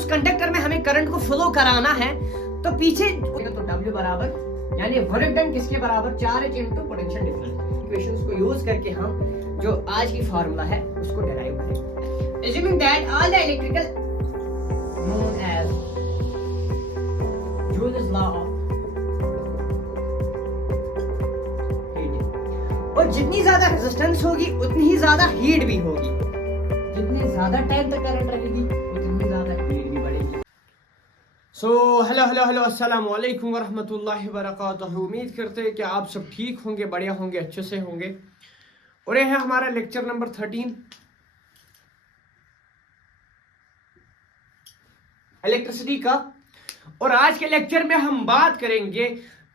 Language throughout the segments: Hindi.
उस कंडक्टर में हमें करंट को फ्लो कराना है तो पीछे तो W बराबर यानी वर्क डन किसके बराबर 4H into potential difference. Equations को यूज करके हम जो आज की फार्मूला है उसको डिराइव करेंगे। Assuming that all the electrical known as Joule's law of heating, और जितनी ज्यादा रेजिस्टेंस होगी उतनी ही ज्यादा हीट भी होगी, जितनी ज्यादा टाइम तक करंट रहेगी उतनी ज्यादा हीट भी बढ़ेगी। सो हेलो अस्सलाम वालेकुम वरहमतुल्लाहि वबरकातुहू। उम्मीद करते हैं कि आप सब ठीक होंगे, बढ़िया होंगे, अच्छे से होंगे। और ये है हमारा लेक्चर नंबर 13 इलेक्ट्रिसिटी का। और आज के लेक्चर में हम बात करेंगे,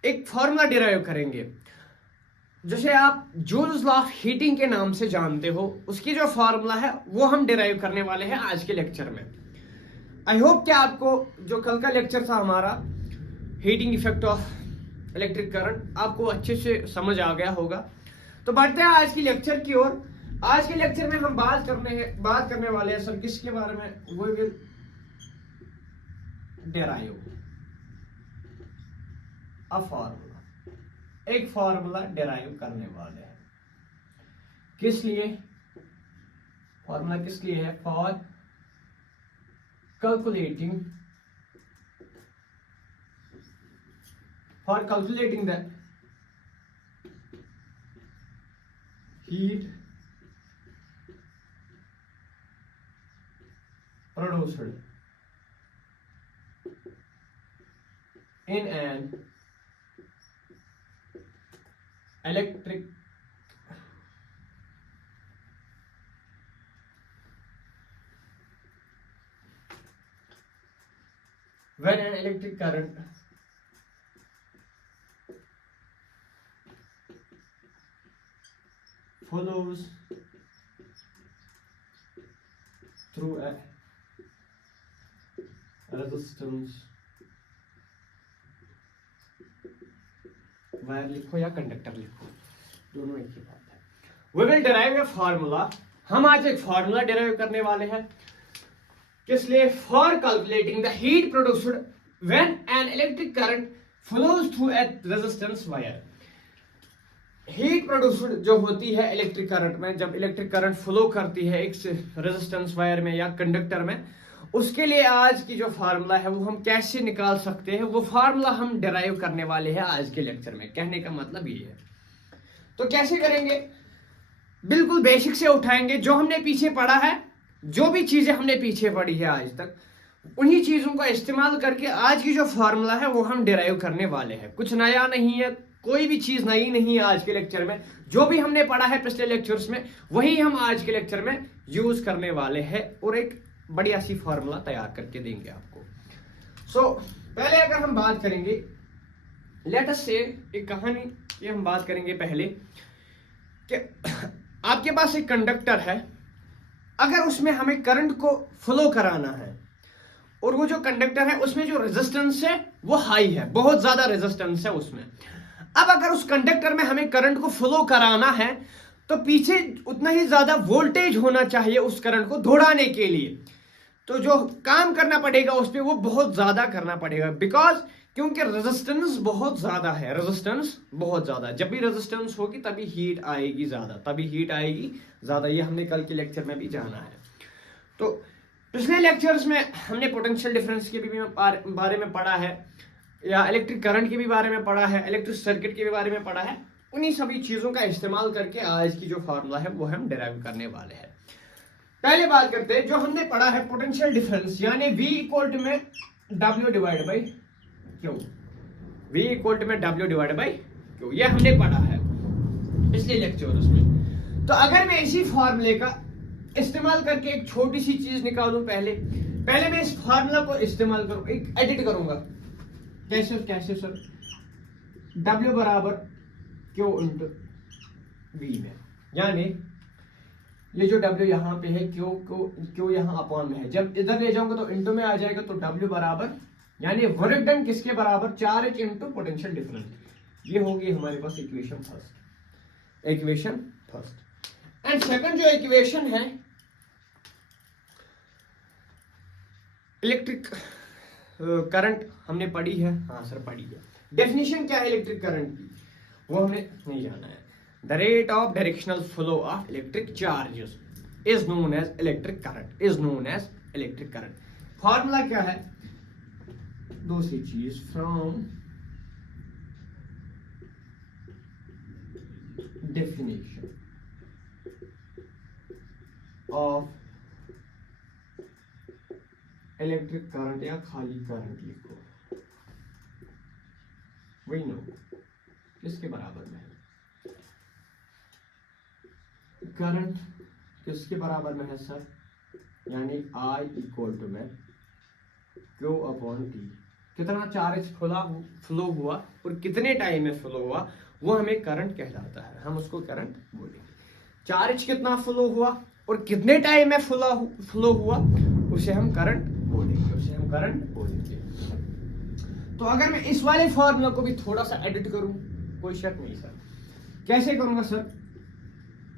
एक फॉर्मूला डिराइव करेंगे जिसे आप जूल्स लॉ ऑफ हीटिंग के नाम से जानते हो। उसकी जो फार्मूला है वो हम डिराइव करने वाले हैं आज के लेक्चर में। आई होप कि आपको जो कल का लेक्चर था हमारा heating effect of electric current आपको अच्छे से समझ आ गया होगा। तो बढ़ते हैं आज की लेक्चर की ओर। आज के लेक्चर में हम बात करने वाले हैं सर किसके बारे में, वो विल डिराइव अ फार्मूला। एक फार्मूला डिराइव करने वाले हैं। किस लिए फार्मूला, किस लिए है? For calculating the heat produced in an electric when an electric current follows through a resistance, wire लिखो या कंडक्टर लिखो, दोनों एक ही बात है। We will derive a formula। हम आज एक फार्मूला डिराइव करने वाले हैं। किस लिए? For calculating the heat produced when an electric current flows through a resistance wire। Heat produced जो होती है इलेक्ट्रिक करंट में, जब इलेक्ट्रिक करंट फ्लो करती है एक रेजिस्टेंस वायर में या कंडक्टर में, उसके लिए आज की जो फार्मूला है वो हम कैसे निकाल सकते हैं, वो फार्मूला हम डिराइव करने वाले हैं आज के लेक्चर में। कहने का मतलब ये है। तो कैसे करेंगे? बिल्कुल बेसिक से उठाएंगे। जो हमने पीछे पढ़ा है, जो भी चीजें हमने पीछे पढ़ी है आज तक, उन्हीं चीजों का इस्तेमाल करके आज की जो फार्मूला है वो हम डिराइव करने वाले हैं। कुछ नया नहीं है, कोई भी चीज नई नहीं है आज के लेक्चर में। जो भी हमने पढ़ा है पिछले लेक्चर्स में वही हम आज के लेक्चर में यूज करने वाले हैं और एक बढ़िया सी फार्मूला तैयार करके देंगे आपको। सो पहले अगर हम बात करेंगे, लेट अस से एक कहानी की हम बात करेंगे पहले कि आपके पास एक कंडक्टर है, अगर उसमें हमें करंट को फ्लो कराना है और वो जो कंडक्टर है उसमें जो रेजिस्टेंस है वो हाई है, बहुत ज्यादा रेजिस्टेंस है उसमें। अब अगर उस कंडक्टर में हमें करंट को फ्लो कराना है तो पीछे उतना ही ज्यादा वोल्टेज होना चाहिए उस करंट को दौड़ाने के लिए। तो जो काम करना पड़ेगा उस पर वो बहुत ज्यादा करना पड़ेगा, क्योंकि रेजिस्टेंस बहुत ज्यादा है। रेजिस्टेंस बहुत ज्यादा, जब भी रेजिस्टेंस होगी तभी हीट आएगी ज्यादा। ये हमने कल के लेक्चर में भी जाना है। तो पिछले लेक्चर्स में हमने पोटेंशियल डिफरेंस के भी बारे में पढ़ा है, या इलेक्ट्रिक करंट के भी बारे में पढ़ा है, इलेक्ट्रिक सर्किट के भी बारे में पढ़ा है। उन्हीं सभी चीजों का इस्तेमाल करके आज की जो फार्मूला है वो हम डिराइव करने वाले हैं। पहले बात करते हैं जो हमने पढ़ा है पोटेंशियल डिफरेंस, यानी V इक्वल टू में W divide by Q। V equal to में W डिवाइड बाई Q, ये हमने पढ़ा है पिछले लेक्चर्स में। तो अगर मैं इसी फार्मूले का इस्तेमाल करके एक छोटी सी चीज निकालूं, पहले मैं इस फार्मूला को इस्तेमाल करूं, एक एडिट करूंगा। कैसे सर? W बराबर Q इंटू V में, यानी ये जो W यहाँ पे है, Q यहाँ अपॉन में है। जब इधर ले जाऊंगा तो इंटू में आ जाएगा, तो W बराबर यानी वर्क डन किसके बराबर 4H इंटू पोटेंशियल डिफरेंस। ये होगी हमारे पास इक्वेशन फर्स्ट। एंड सेकंड जो इक्वेशन है, इलेक्ट्रिक करंट हमने पढ़ी है, हाँ सर पढ़ी है। डेफिनेशन क्या है इलेक्ट्रिक करंट की वो हमें नहीं जाना है। The rate of directional flow of electric charges is known as electric current, is known as electric current. Formula क्या है? दूसरी चीज, from definition of electric current या खाली करंट लिखो, वही नो किसके बराबर में है? करंट किसके बराबर में है सर? यानी I इक्वल टू में Q अपॉन T। कितना चार्ज फ्लो हुआ और कितने टाइम में फ्लो हुआ वो हमें करंट कहलाता है, हम उसको करंट बोलेंगे। चार्ज कितना फ्लो हुआ और कितने टाइम में फ्लो हुआ उसे हम करंट बोलेंगे, उसे हम करंट बोलेंगे। तो अगर मैं इस वाले फॉर्मूला को भी थोड़ा सा एडिट करूं, कोई शक नहीं सर। कैसे करूंगा सर?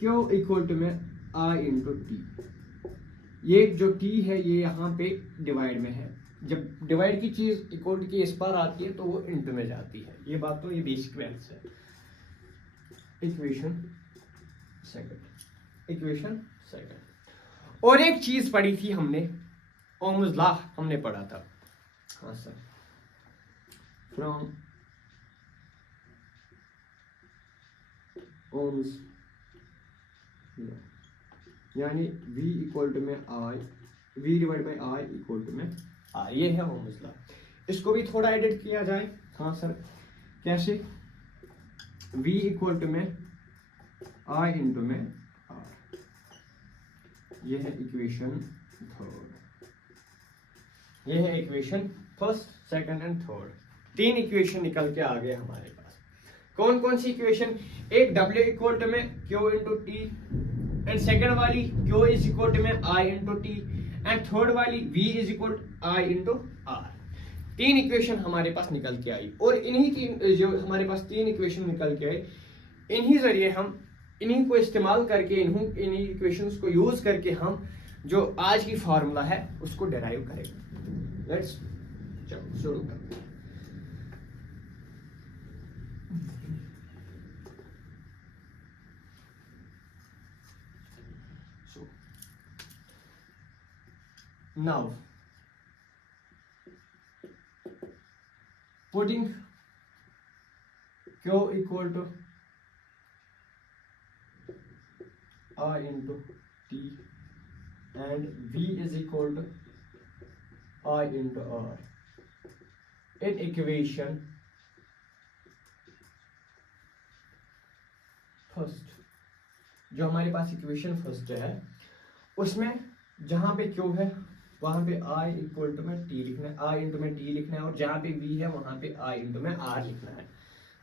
Q इक्वल टू में I इंटू टी। ये जो T है ये यहाँ पे डिवाइड में है, जब डिवाइड की चीज इक्वल की इस पर आती है तो वो इंटू में जाती है, ये बात तो ये बेसिक मैथ्स है। Equation second. और एक चीज पढ़ी थी हमने, ओम्स लॉ हमने पढ़ा था, हाँ सर, फ्रॉम ओम्स यानी V इक्वल टू में I, V divide by I equal to में R, ये है ओम्स लॉ। इसको भी थोड़ा एडिट किया जाए, हाँ सर कैसे? V इक्वल टू में I इंटू में R, ये है इक्वेशन थर्ड, ये है equation first, second and third. तीन इक्वेशन निकल के आ गए हमारे पास। कौन कौन सी इक्वेशन? एक W इक्वल टू में Q into T, and second वाली Q इज इक्वल टू में I into T, and third वाली V is equal to I into R। तीन इक्वेशन हमारे पास निकल के आई, और इन्हीं तीन जो हमारे पास तीन इक्वेशन निकल के आए, इन्हीं जरिए हम इन्हीं को इस्तेमाल करके इन्हीं इक्वेशंस को यूज करके हम जो आज की फार्मूला है उसको डेराइव करेंगे। लेट्स चलो शुरू करते हैं। Now, putting Q equal to I into T and V is equal to I into R in equation first, जो हमारे पास इक्वेशन फर्स्ट है उसमें जहां पे Q है वहां पे I इक्वल टू में T लिखना है, I इंटू में T लिखना है, और जहां पे V है वहां पे I इंटू में R लिखना है।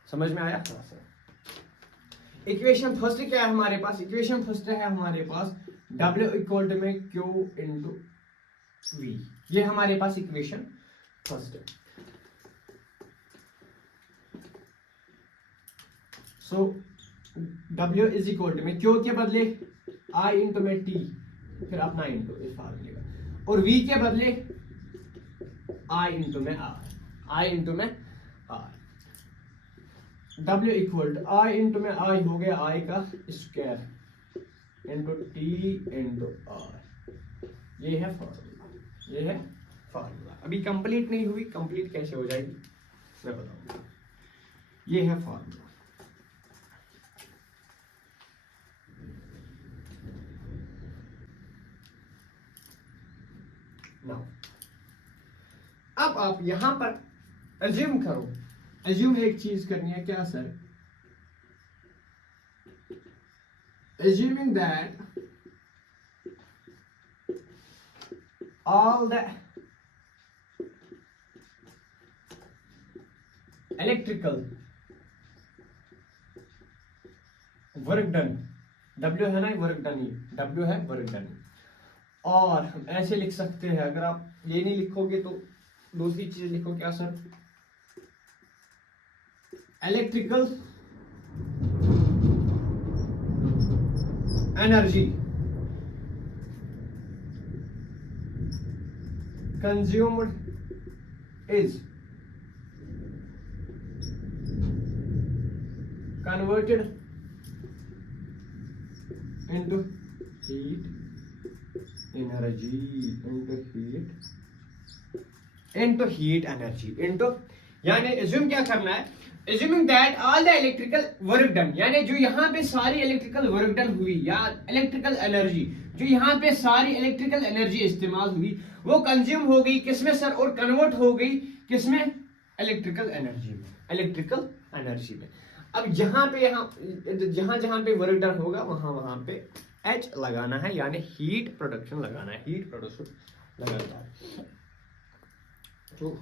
समझ में आया? हाँ सर। इक्वेशन फर्स्ट क्या है हमारे पास? इक्वेशन फर्स्ट है हमारे पास W इक्वल टू में Q इंटू V, ये हमारे पास इक्वेशन फर्स्ट है। सो W इज इक्वल टू में Q के बदले I इंटू में T, फिर अपना इंटू इस फार्मूले का, और V के बदले I इंटू में R, I इंटू में R। W equal to I into में I हो गया I का square into T into R, ये है फार्मूला, ये है फार्मूला। अभी कंप्लीट नहीं हुई, कंप्लीट कैसे हो जाएगी मैं बताऊंगा। ये है फार्मूला। Now, अब आप यहां पर एज्यूम करो, एज्यूम एक चीज करनी है, क्या sir? Assuming that all the electrical work done, W है ना वर्क डन, ही W है वर्क डन। और हम ऐसे लिख सकते हैं, अगर आप ये नहीं लिखोगे तो दूसरी चीज लिखो, क्या sir? Electrical energy consumed is converted into heat energy into यानी एज्यूम क्या करना है, assuming that all the electrical work done, यानी जो यहाँ पे सारी इलेक्ट्रिकल वर्क डन हुई या इलेक्ट्रिकल एनर्जी, जो यहाँ पे सारी इलेक्ट्रिकल एनर्जी इस्तेमाल हुई वो कंज्यूम हो गई किसमें सर, और कन्वर्ट हो गई किसमें, इलेक्ट्रिकल एनर्जी में, इलेक्ट्रिकल एनर्जी में। अब यहाँ पे जहाँ पे वर्क डन होगा वहां पे H लगाना है, यानी हीट प्रोडक्शन लगाना है, हीट प्रोडक्शन लगाना है। तो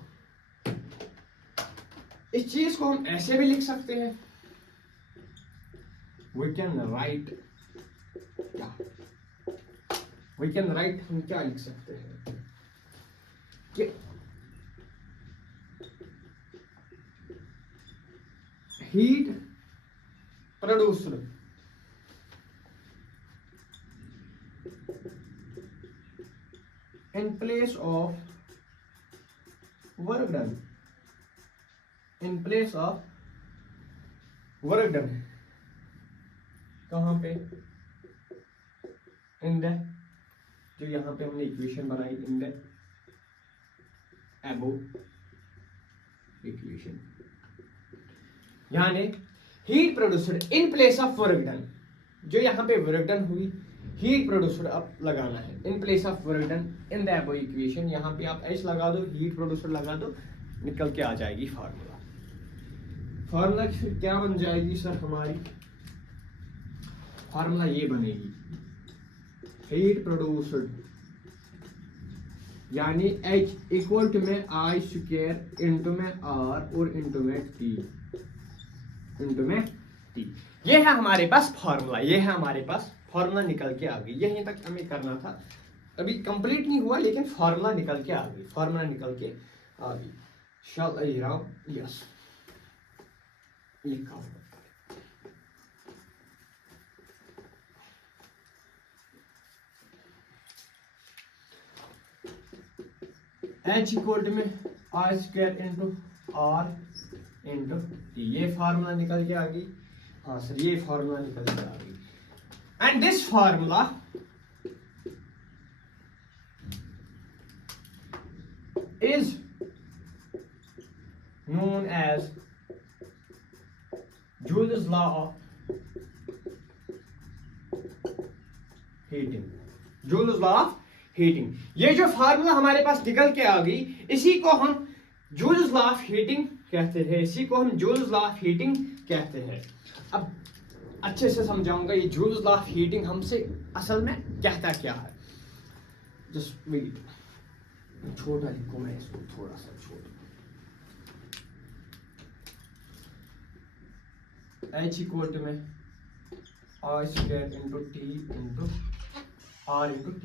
इस चीज को हम ऐसे भी लिख सकते हैं, वी कैन राइट हम क्या लिख सकते हैं कि heat produced in place of work done, कहाँ पे, इन द, जो यहाँ पे हमने इक्वेशन बनाई, इन द अबोव इक्वेशन, यानी heat produced in place of work done, जो यहाँ पे वर्क डन हुई हीट प्रोड्यूस्ड अब लगाना है in place of work done in the above equation. यहाँ पे आप H लगा दो, हीट प्रोड्यूस्ड लगा दो, निकल के आ जाएगी फार्मूला फिर क्या बन जाएगी सर हमारी, फार्मूला ये बनेगी हीट प्रोड्यूस्ड यानी H इक्वल टू में I स्क्वायर इंटू में R और इंटू में T। ये है हमारे पास फार्मूला, ये है हमारे पास फार्मूला निकल के आ गई। यहीं तक हमें करना था, अभी कंप्लीट नहीं हुआ लेकिन फार्मूला निकल के आ गई, फार्मूला निकल के आ गई। यस लिखा हुआ H इक्वल में I square into R into T, ये फार्मूला निकल के आ गई। हाँ सर ये फार्मूला निकल के आ गई। And this formula is known as Joule's law of heating। Joule's law of heating, ये जो फार्मूला हमारे पास निकल के आ गई, इसी को हम Joule's law of heating कहते हैं, इसी को हम Joule's law of heating कहते हैं। अब अच्छे से समझाऊंगा ये जूल्स लॉ ऑफ हीटिंग हमसे असल में कहता क्या है। जस्ट वेट, छोटा लिखो मैं इसको, थोड़ा सा छोटा। H इक्वल में I square into T into R into T,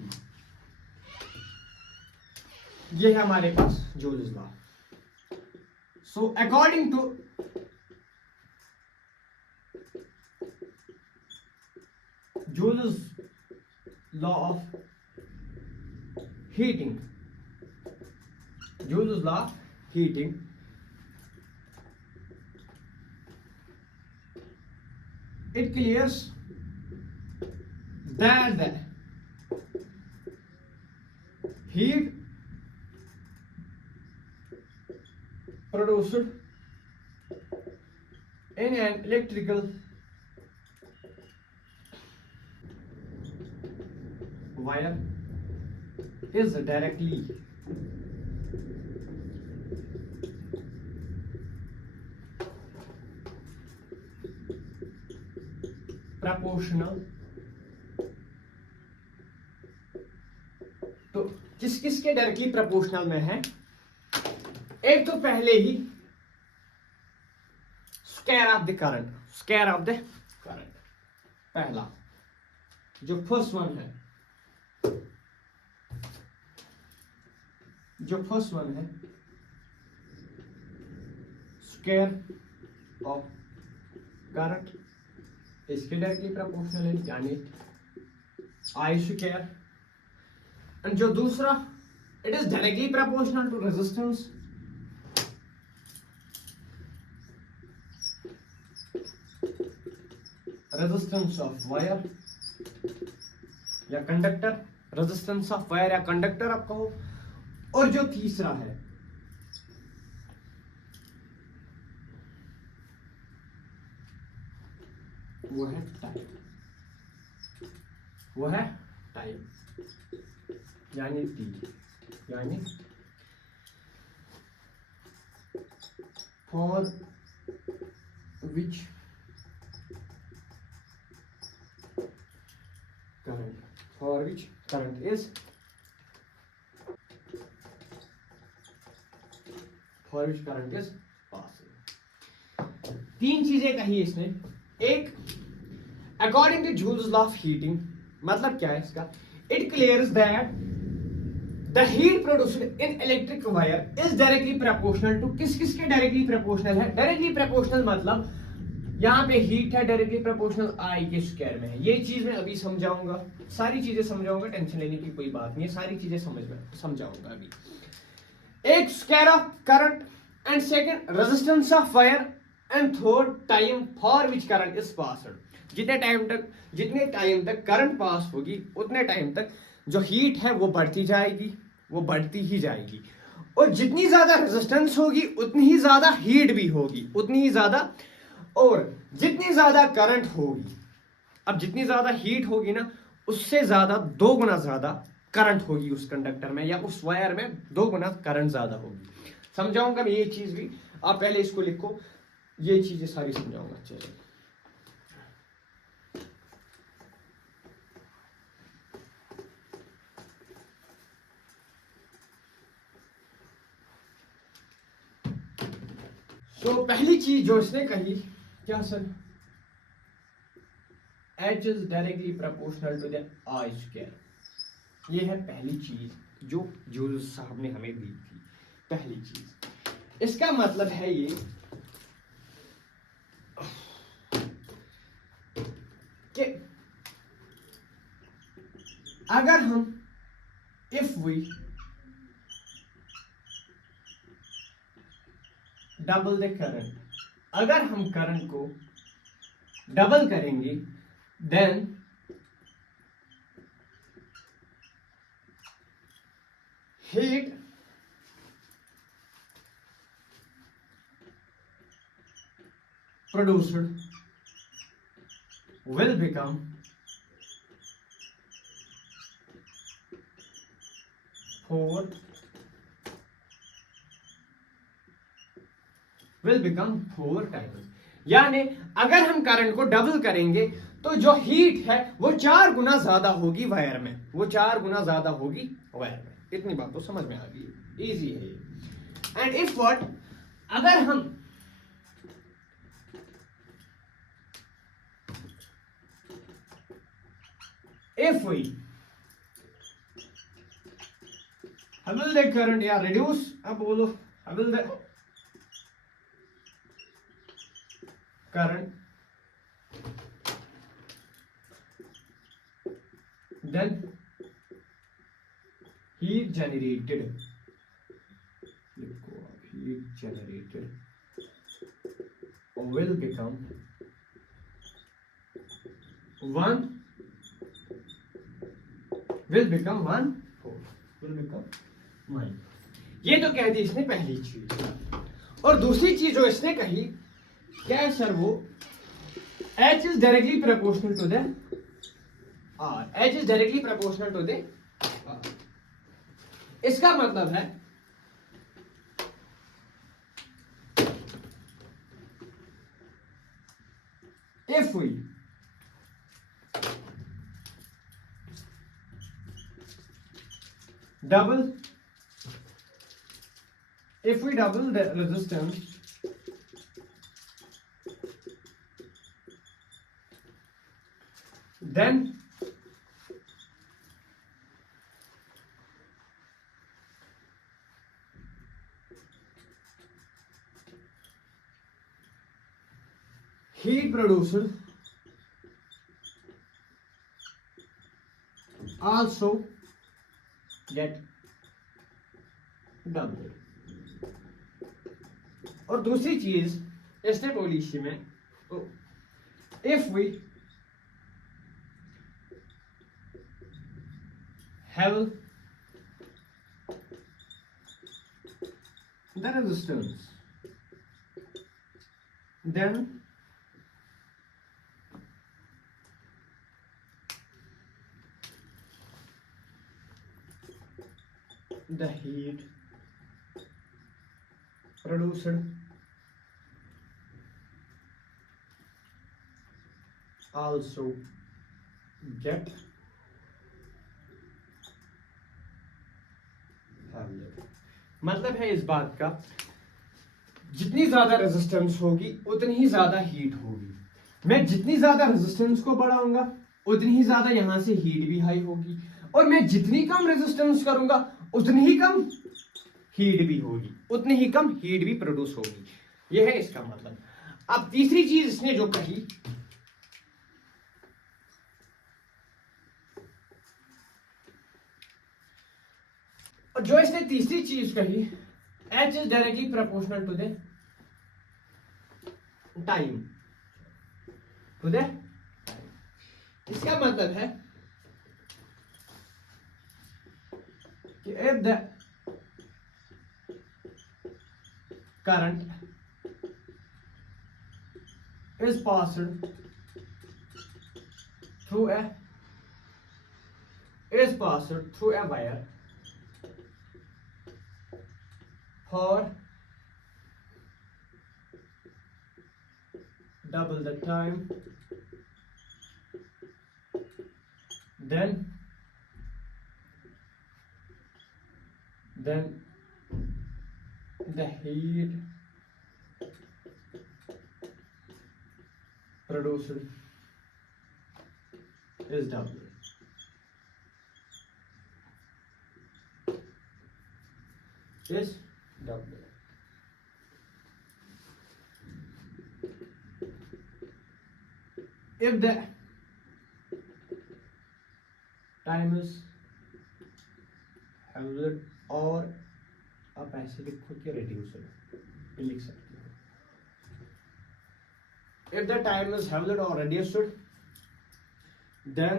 ये है हमारे पास Joule's law. So according to Joule's law of heating, Joule's law of heating, it clears that the heat produced in an electrical wire is directly proportional, तो किस किस के डायरेक्टली प्रोपोर्शनल में है, एक तो पहले ही square of the current, square of the current, पहला जो फर्स्ट वन है, स्क्वायर ऑफ करंट, इसके डायरेक्टली प्रोपोर्शनल है यानी I स्क्वायर। एंड जो दूसरा It is directly proportional to resistance. Resistance of wire या कंडक्टर, रेजिस्टेंस ऑफ वायर या कंडक्टर आप कहो। और जो तीसरा है वो है टाइम, वो है टाइम यानी टी, यानी for which current, for which current is passing। तीन चीजें कही इसने। एक, according to Joule's law of heating, मतलब क्या है इसका, it clears that the heat produced in electric wire is directly proportional to, किस किस के डायरेक्टली प्रोपोर्शनल है? डायरेक्टली प्रोपोर्शनल मतलब यहाँ पे हीट है डायरेक्टली प्रोपोर्शनल आई के स्क्वायर में है। ये चीज मैं अभी समझाऊंगा, सारी चीजें समझाऊंगा, टेंशन लेने की कोई बात नहीं है, सारी चीजें समझाऊंगा अभी। एक square of current and second resistance of wire and third time for which current is passed. जितने टाइम तक करंट पास होगी उतने टाइम तक जो हीट है वो बढ़ती जाएगी, वो बढ़ती ही जाएगी। और जितनी ज्यादा रेजिस्टेंस होगी उतनी ही ज्यादा हीट भी होगी, उतनी ही ज्यादा, और जितनी ज्यादा करंट होगी, अब जितनी ज्यादा हीट होगी ना उससे ज्यादा 2 गुना ज्यादा करंट होगी उस कंडक्टर में या उस वायर में, 2 गुना करंट ज्यादा होगी। समझाऊंगा मैं ये चीज भी, आप पहले इसको लिखो, ये चीजें सारी समझाऊंगा अच्छे से। तो पहली चीज जो इसने कही, क्या sir, H is directly proportional to the I square। ये है पहली चीज जो जूल्स साहब ने हमें दी थी, पहली चीज। इसका मतलब है ये कि अगर हम if we double the current, अगर हम करंट को डबल करेंगे then heat produced will become four times. यानी अगर हम करंट को डबल करेंगे तो जो हीट है वो 4 गुना ज्यादा होगी वायर में, वो 4 गुना ज्यादा होगी वायर में। इतनी बात तो समझ में आ गई, इजी है ये। एंड इफ व्हाट, अगर हम if we will the current या reduce, अब बोलो will the current then heat generated will become 1 ये तो कह दी इसने पहली चीज। और दूसरी चीज जो इसने कही क्या है सर, वो H is directly proportional to the R, H is directly proportional to the R। इसका मतलब है if we double the resistance then heat produced also get W. और दूसरी चीज इसने बोली इसी में, if we have the resistance, then the heat produced also get hammered। मतलब है इस बात का, जितनी ज्यादा रेजिस्टेंस होगी उतनी ही ज्यादा हीट होगी। मैं जितनी ज्यादा रेजिस्टेंस को बढ़ाऊंगा उतनी ही ज्यादा यहां से हीट भी हाई होगी, और मैं जितनी कम रेजिस्टेंस करूंगा उतनी ही कम हीट भी होगी, उतनी ही कम हीट भी प्रोड्यूस होगी। यह है इसका मतलब। अब तीसरी चीज इसने जो कही, और जो इसने तीसरी चीज कही, H is directly proportional to the time, to the time। इसका मतलब है कि if the current is passed through a wire for double the time, then the heat produced is double। is double। If the time is held, और आप ऐसे लिखो कि reduced, लिख सकते हो। If the time is held or reduced, then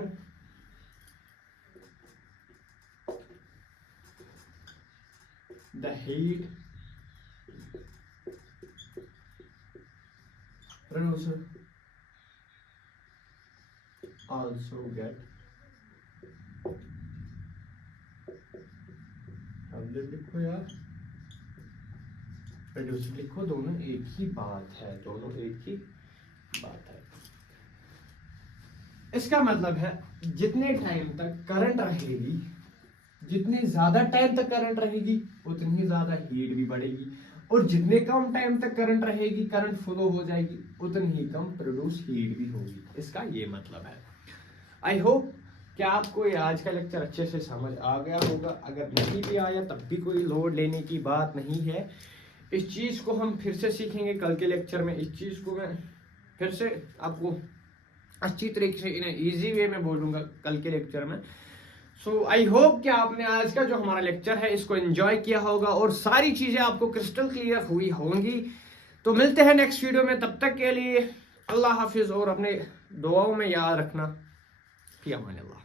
the heat produced also get लिखो यार, प्रोड्यूसर लिखो, दोनों एक ही बात है, दोनों एक ही बात है। इसका मतलब है जितने टाइम तक करंट रहेगी, जितने ज्यादा टाइम तक करंट रहेगी उतनी ही ज्यादा हीट भी बढ़ेगी, और जितने कम टाइम तक करंट रहेगी, करंट फ्लो हो जाएगी, उतनी ही कम प्रोड्यूस हीट भी होगी। इसका ये मतलब है। आई होप कि आपको ये आज का लेक्चर अच्छे से समझ आ गया होगा। अगर नहीं भी आया तब भी कोई लोड लेने की बात नहीं है। इस चीज़ को हम फिर से सीखेंगे कल के लेक्चर में। इस चीज़ को मैं फिर से आपको अच्छी तरीके से इन्हें ईजी वे में बोलूँगा कल के लेक्चर में। सो आई होप कि आपने आज का जो हमारा लेक्चर है इसको एंजॉय किया होगा और सारी चीज़ें आपको क्रिस्टल क्लियर हुई होंगी। तो मिलते हैं नेक्स्ट वीडियो में, तब तक के लिए अल्लाह हाफिज़, और अपने दुआओं में याद रखना। फी अमान अल्लाह।